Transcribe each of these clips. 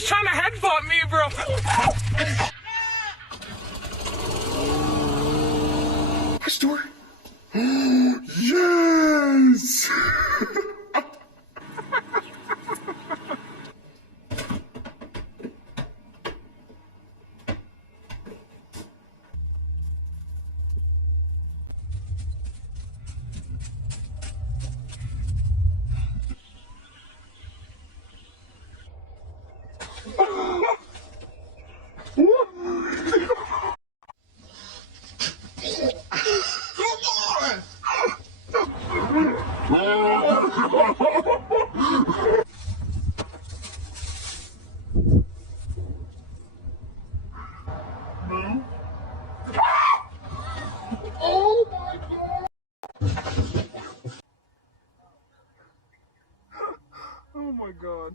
was trying to headbutt me, bro. Which door? Yes! Oh my God! Oh my God.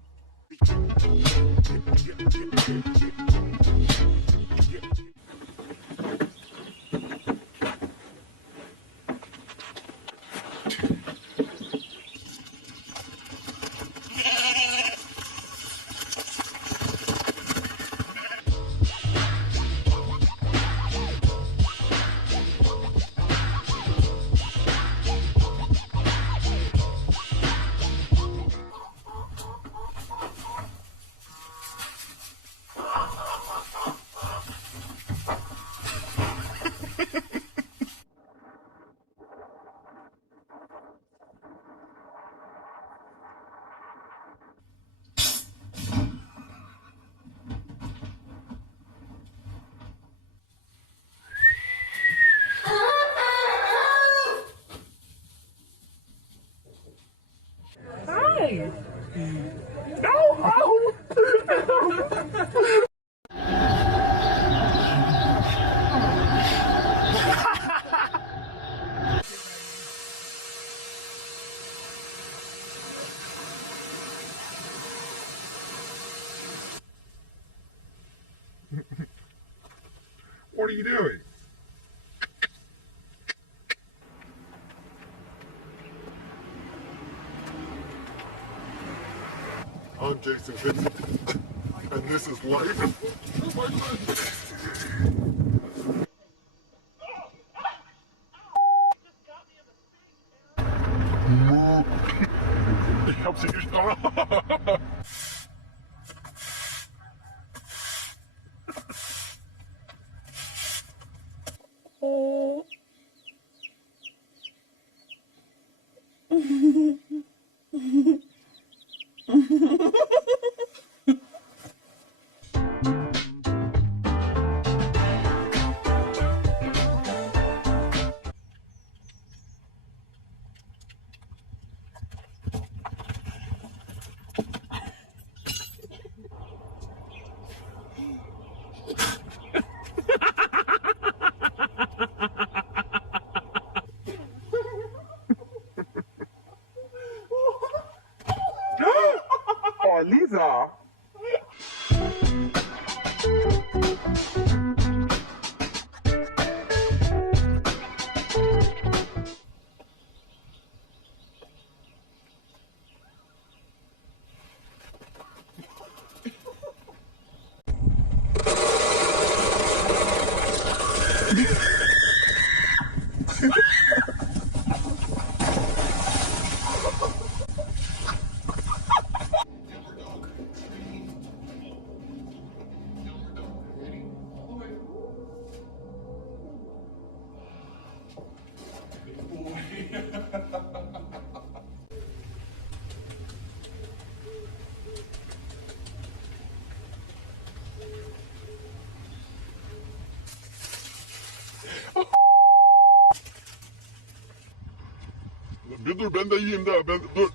Hi. No. What are you doing? I'm Jason Vincent, and this is life. It helps you. Oh, Lisa. Bir dur, ben de yiyeyim daha. Dur.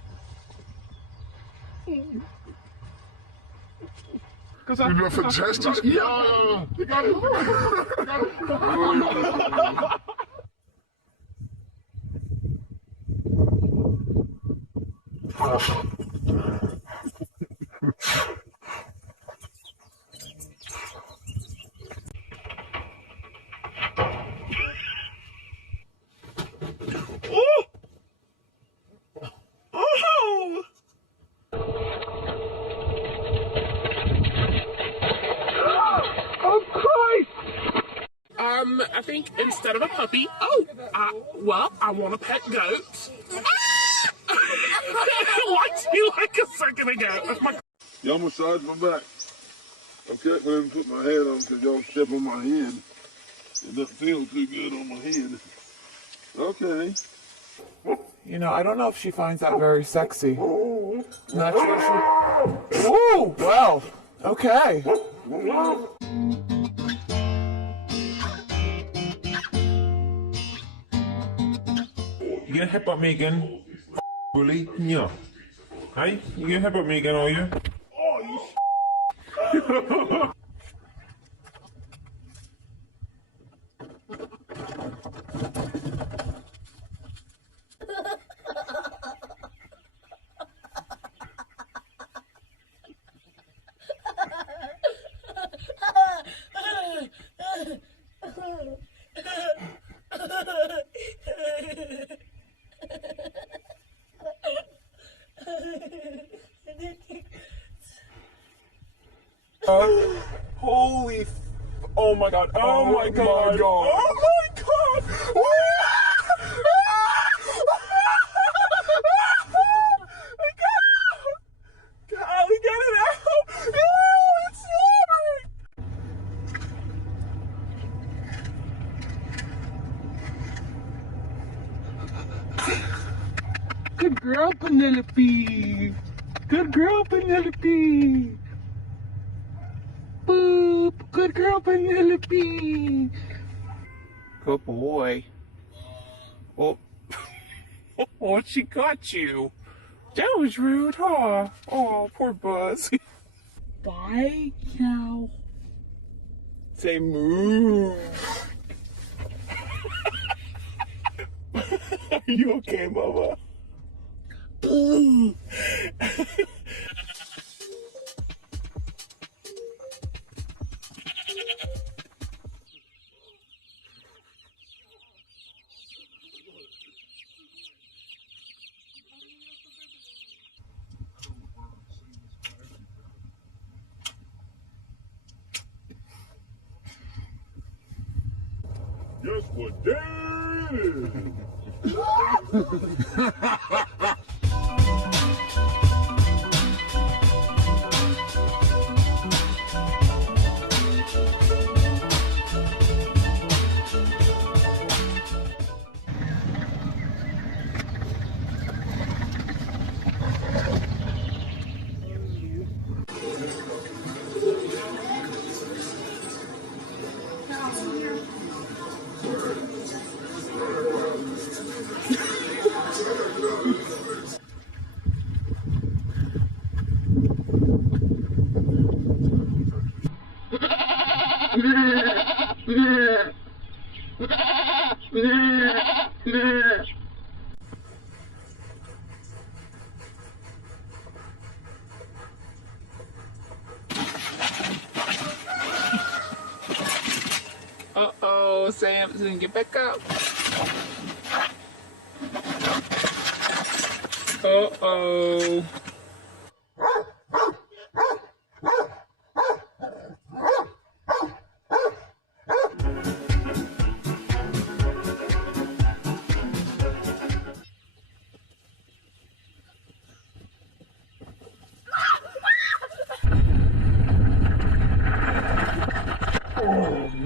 You're doing fantastic. Yeah. You got it. You got it. I think instead of a puppy, well, I want a pet goat. Likes me like a second ago. Y'all massage my back. Okay, I'm going to put my head on because y'all step on my head. It doesn't feel too good on my head. Okay. You know, I don't know if she finds that very sexy. Not sure she... Ooh, well, okay. You gonna help out me again, bully? Yeah. Hey, you gonna help out me again, are you? Holy... Oh my god. Oh my god. Oh my god. Golly, get it out. Ew, it's slobbering. Good girl, Penelope. Good girl, Penelope. Boop. Good girl, Penelope. Good boy. Oh. Oh, she got you. That was rude, huh? Oh, poor Buzz. Bye, cow. Say moo. Are you okay, Mama? Guess what day it is? Uh-oh, Samson, get back up. Uh-oh.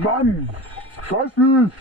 Mann! Scheiße!